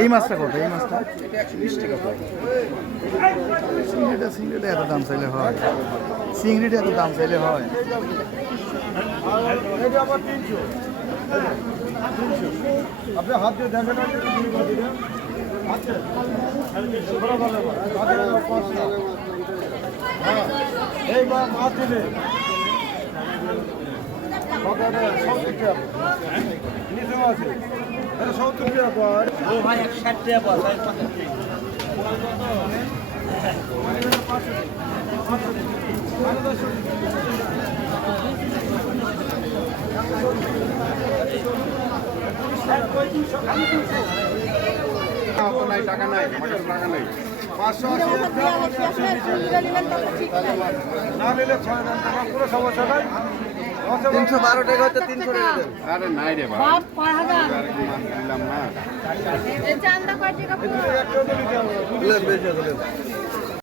এই মাছটা কত? এই মাছটা 120 টাকা পড়বে। চিংড়িটা এত দাম চাইলে হয়? চিংড়িটা এত দাম চাইলে হয়? আপনি হাত দিয়ে দেখেন এই মাছ দিলে নিচে আছে এটা 70 টাকা পড়ে। ও ভাই 60 টাকা পড়ে। টাকা নাই, টাকা নাই। 580 না নিলে 6 টাকা পুরো সমস্যা নাই। 312 টাকা হচ্ছে 300 টাকা দেন। আরে নাই রে ভাই, বাপ 5000 দিলাম না। এই চান্দা কয় টাকা পড়বে? বেশি আছে।